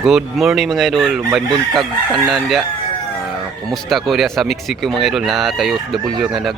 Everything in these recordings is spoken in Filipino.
Good morning mga idol, may buntag tanan dia. Kumusta ko dia sa Mexico mga idol, na tayo OFW nga nag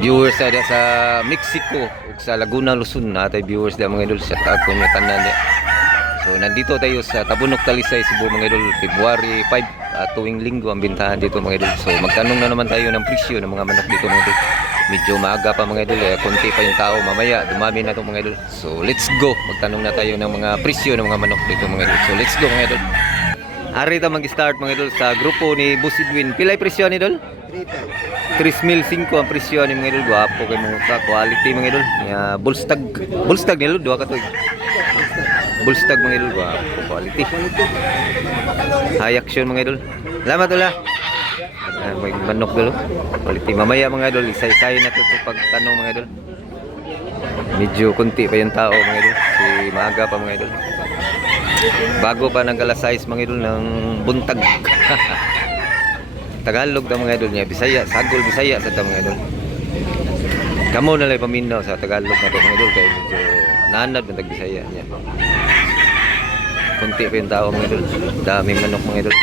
viewers sa dia sa Mexico ug sa Laguna, Luzon, na tayo viewers dia mga idol, shout out ko niya tanan dia. So nandito tayo sa Tabunok, Talisay, Cebu mga idol, February 5, tuwing linggo ang bintahan dito mga idol. So magtanong na naman tayo ng presyo ng mga manok dito mga idol. Medyo maaga pa mga idol, konti pa yung tao, mamaya dumami na ito mga idol. So let's go, magtanong na tayo ng mga presyo ng mga manok dito mga idol. So let's go mga idol. Ari ta mag-start mga idol sa grupo ni Boss Edwin. Pilay presyo ni idol? 3,500 ang presyo ni mga idol. Guwapo kay mga quality mga idol. Bullstag ni idol, duha ka to. Bullstag mga idol, guwapo quality. High action mga idol. Salamat ulah. May manok dulu. Quality mamaya mga idol, isay-isay na to pagtanong mga idol. Medyo kunti pa yung tao mga idol. Si maaga pa mga idol. Bago pa nag-alas 6 mga idol ng buntag. Tagalog ta mga idol niya, Bisaya, sagol Bisaya sa ta mga idol. Kamo na lang paminaw sa Tagalog na to mga idol kay medyo nanad ng Bisaya niya. Kunti pa yung tao mga idol. Daming manok mga idol.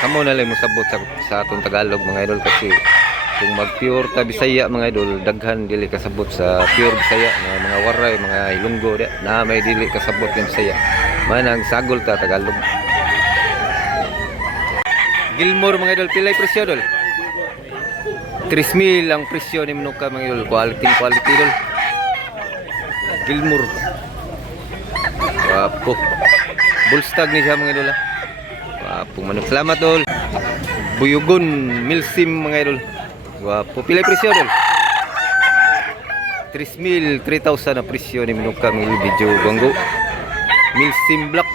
Kamo na lang mo sabot sa atong Tagalog mga idol, kasi kung mag pure ta Bisaya mga idol, daghan dili kasabot sa pure Bisaya na mga waray, mga Ilonggo na may dili kasabot ng Bisaya. Manang sagol ta Tagalog. Gilmore mga idol, pilay presyo dol? 3,000 ang presyo ni Manuka mga idol, quality dol. Gilmore. Wapo. Bullstag ni siya mga idol. Wapo manok. Salamat dol. Buyugon Milsim mga idol. Wapo. Pilay presyo dol? 3,000, 3,000 na presyo ni Manuka mga idol. Video ganggo. Milsim Black.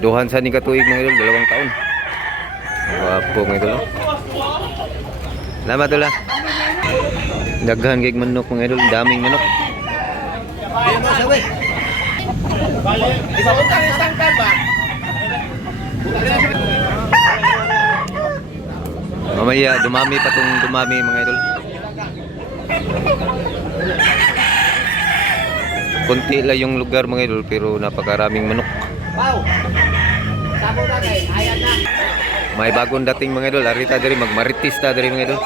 Duhan sa ni katuig mga idol, 2 taon. Wapo mga idol. Salamat dol. Daghan kay manok mga idol, daming manok. Mamaya dumami pa tong dumami mga idol. Konti lang yung lugar mga idol, pero napakaraming manok. May bagong dating mga idol, arita diri, magmaritis ta diri mga idol.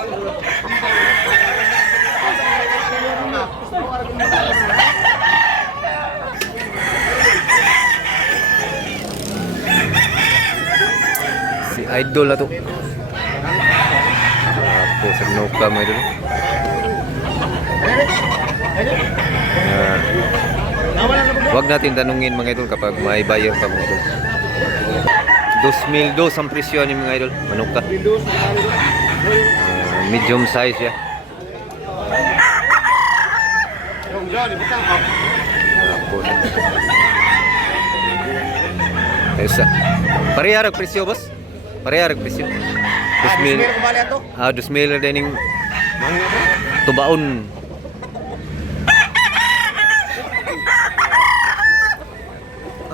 Si idol na to. Apo sa Manuka mga idol. Wag natin tanungin mga idol kapag may buyer pa mga idol. 2,002 ang presyo ni mga idol, Manuka. Medium size ya. Esa. Parehara presyo boss? Parehara presyo. 2,000. 2,000 din ning tubaon.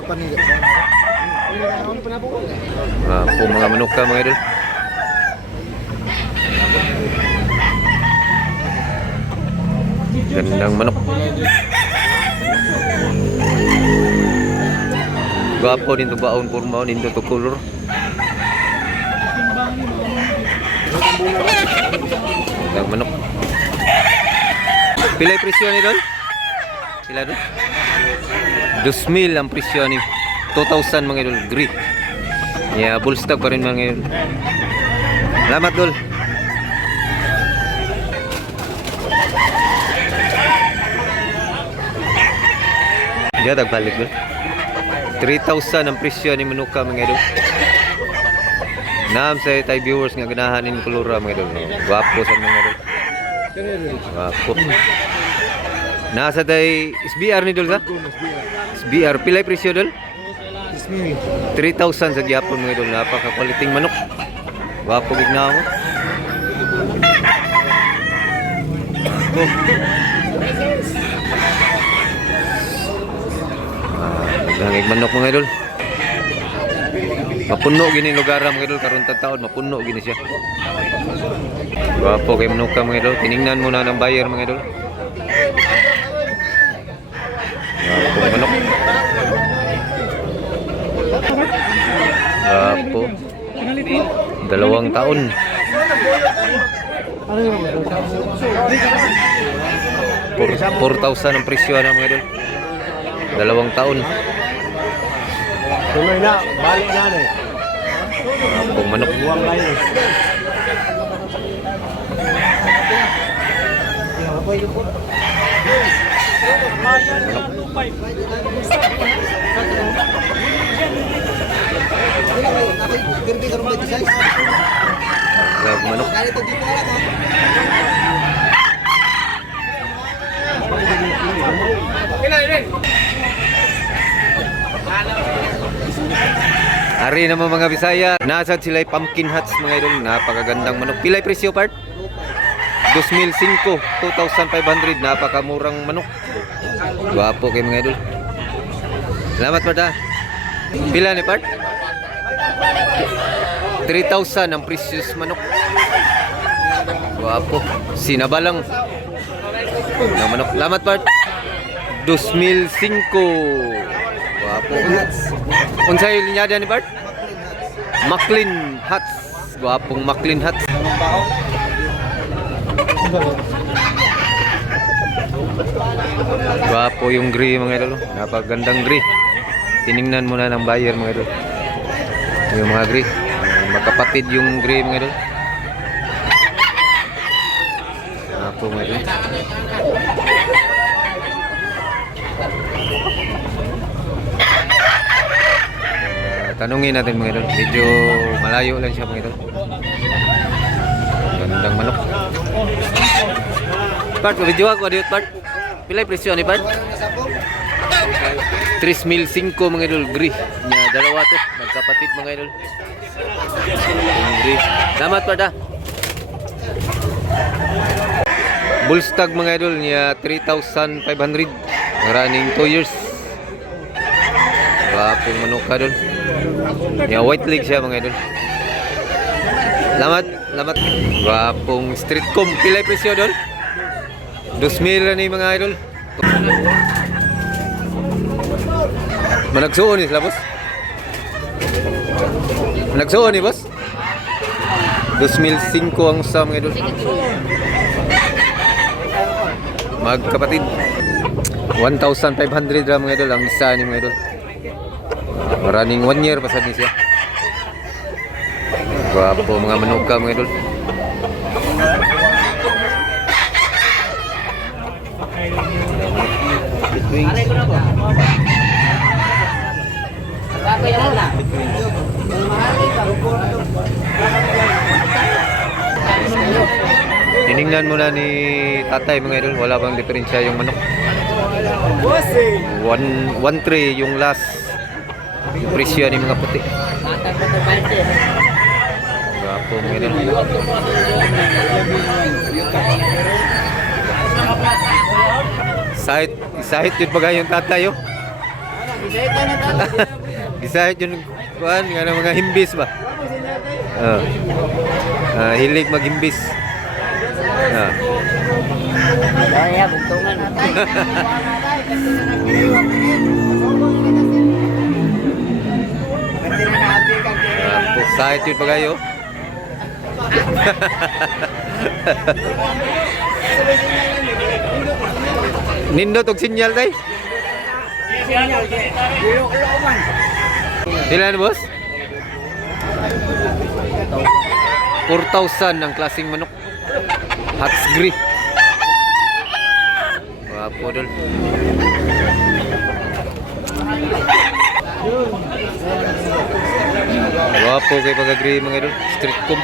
Apa ni? Po mga Manuka mga idol. Gandang manok. Gwapo din to baon, pormaon din to color. Gandang manok. Pilay presyo ni dol? Pila dol? 2,000 ang presyo ni. 2,000 mga idol, green. Yeah, bullstag pa rin mga idol. Salamat dol. Diya dagbalik dol. 3,000 ang presyo ni Manuka mga idol. Naam sa tayo viewers nga ganahan in kulura mga idol. Gwapo sa mga idol. Gwapo. Nasa tayo SBR ni dol sa? SBR, pilay presyo dol? 3,000 sa gyapon mga idol, napaka-quality manok. Wapo gigna mo. Dangig manok mga idol. Mapuno gini lugar mga idol, karon taon mapuno gini siya. Wapo kay Manuka mga idol. Tiningnan muna ng buyer mga idol. Gwapong manok. Gwapo. 2 taon. 4,000 ang presyo na mga idol. 2 taon. Tuloy na, balik na eh. Gwapong manok. Buwang na yun. Gwapong manok. Ari naman mga Bisaya, nasa sila'y pumpkin hats mga idol, napakagandang manok. Pilay presyo part? 2,500, 2,500, napakamurang manok. Gwapo kayo mga idol. Salamat part ha. Pila ni part? 3,000 ang precious manok. Gwapo. Sinabalang ng manok. Salamat part. 2,500. Gwapo. Unsay linyada ni part? Maclean Hats. Gwapong Maclean Hats. Gwapo yung gray mga idol. Napagandang gray. Tiningnan muna ng buyer mga idol. Yung mga gray. Magkapatid yung gray mga idol. Gwapo mga idol. Tanungin natin mga idol. Medyo malayo lang siya mga idol. Gandang manok. Part, video ako adiot part. Pilay presyo ni part? 3,500 mga idol. Gri. Nya dalawa to. Magkapatid mga idol. Gri. Salamat part ha. Bullstag mga idol niya 3,500. Running 2 years. Gapong manok ka doon. Ya white leg siya mga idol. Lamat. Gapong street comb. Pilay presyo doon? 2,000 ni mga idol. Managsuon ni sila boss? Managsuon ni boss? 2,500 ang usa mga idol. Magkapatid. 1,500 ra mga idol ang isa ni mga idol. Running 1 year pasad ni siya. Gwapo mga manok ka mga idol. Tiningnan muna ni tatay mga idol. Wala bang diferensya yung manok. 1,300 yung last. Yung presyo ni mga puti. Gwapo mga idol. Isahit yun bagay yung tatay oh. Isahit yun kuhan nga ng mga himbis ba. Hilig maghimbis. Kaya buntungan. Sahit yun bagay oh. Nindot og sinyal tay. Ilan boss? 4,000 ang klaseng manok. Hats gray. Wapo dol. Wapo kay pag-agree mga idol. Street comb.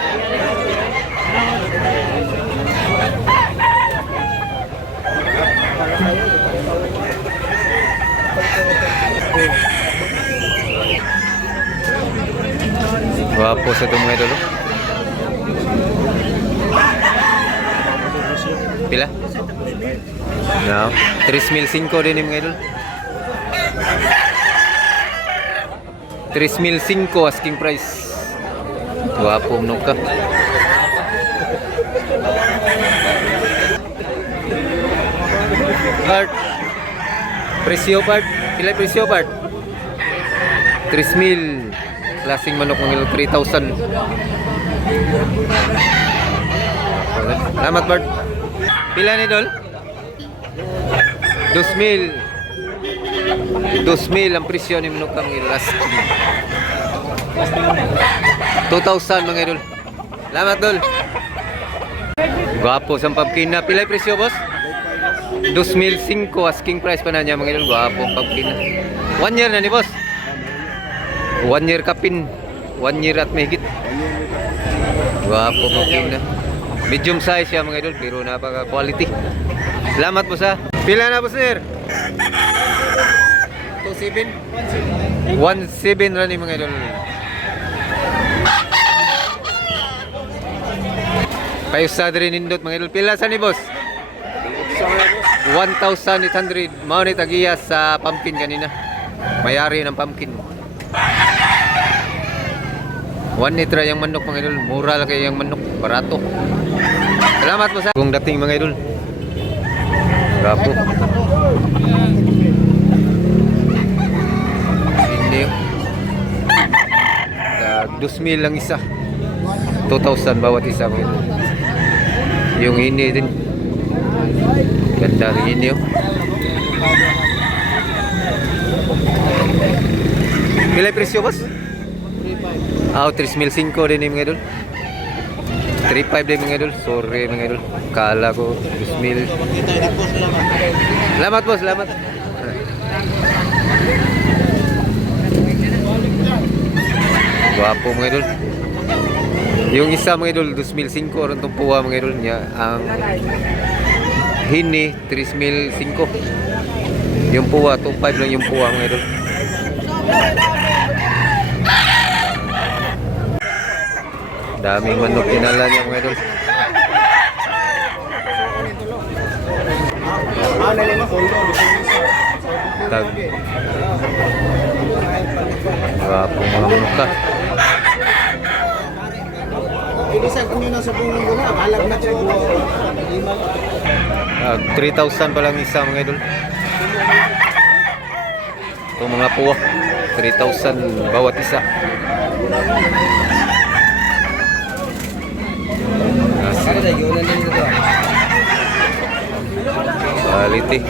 Wapo sa itong mga idol. Pila? No. 3,500 din yung mga idol. 3,500 asking price. Wapo manok ka. Presyo part. Pila presyo part? 3,000. Klaseng manok mga idol 3,000. Salamat part. Pila ni Dol? 2,000. 2,000 ang presyo ni manok mga idol. Last 2,000 mga idol. Salamat Dol. Gwapo sa pumpkin na. Pila presyo boss? 2,005 asking price pa na niya mga idol. Gwapo ang pumpkin na. 1 year na ni boss. 1 year kapin. 1 year at mahigit. Gwapo pumpkin na. Medium size siya mga idol pero napaka quality. Salamat po sa. Pila na po sir? 27. 17 ra ni mga idol. Payusad rin nindot mga idol. Pila sa ni boss? 1,800. Mao ni tagiya sa pumpkin kanina. Mayari ng pumpkin. 1 litra yung manok mga idol. Mura lang kayo yung manok. Barato. Salamat po sa kung dating mga idol. Gapo. Hindi. 2,000 lang isa. 2,000 bawat isa mga idol. Yung ini din. Ganda rin ini. Pila presyo boss? 3,500 din mga idol. 3,500 din mga idol. Sorry mga idol. Kala ko 2,000. Salamat boss, salamat. Guwapo mga idol. Yung isa mga idol 2,500 ron tong puwa mga idol niya. Ang hini 3,500. Yung puwa 2,500 lang yung puwa mga idol. Daming manok kinala niya mga idol. Tag. Gwapo mga manok ka. Ilisan ko nyo na sa buong bunga, malag na siya. 3,000 pa lang isa mga idol. Ito mga puwa 3,000 bawat isa. Quality.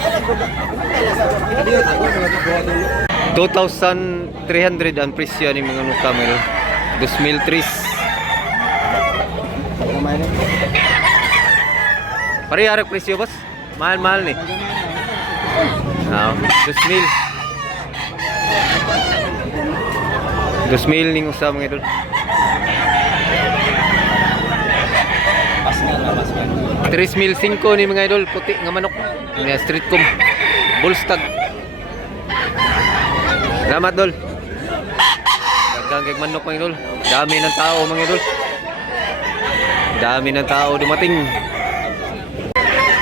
2,300 ang presyo ni mga nuka mga idol. 2,003. Pare-arag presyo boss. Mahal-mahal ni. 2,000. 2,000 ning usa mga idol. 3,500 ni mga idol. Puti nga manok. Nga street com. Bullstag. Salamat dol. Dagang kay manok mga idol. Dami ng tao mga idol. Dami ng tao dumating.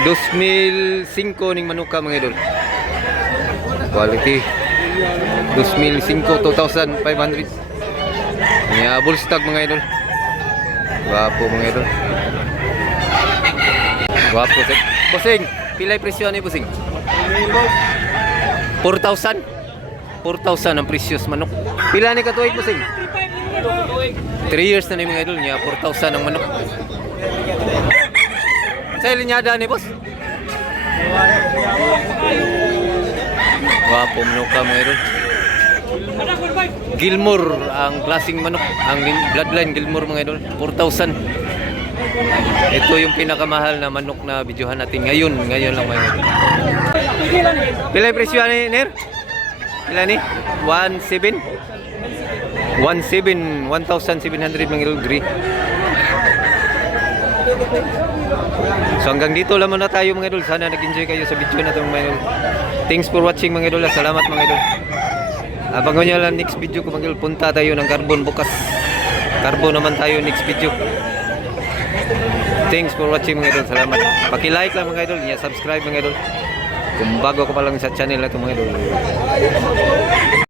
2,500 ning manok ka mga idol. Quality. 2,500, 2,500. Nga bullstag mga idol. Gwapo mga idol. Gwapo sir. Busing, pilay presyo ni busing? 4,000. 4,000 ang presyos manok. Pila ni katuig busing? 3 years na ni mga idol niya. 4,000 ang manok. Sa linyada ni boss? Gwapo manok ka mga idol. Gilmore ang klaseng manok. Ang bloodline Gilmore mga idol. 4,000. Ito yung pinakamahal na manok na videohan natin ngayon lang mga idol. Pila presyo ni Ner? Pila ni? 1,700 mga idol gray. So hanggang dito lang muna tayo mga idol. Sana nag-enjoy kayo sa video na ito mga idol. Thanks for watching mga idol. Salamat mga idol. Abangan nyo lang next video ko mga idol. Punta tayo ng Carbon bukas. Carbon naman tayo next video. Thanks for watching mga idol. Salamat. Paki-like lang mga idol. Subscribe mga idol. Kung bago ko pa lang sa channel na ito mga idol.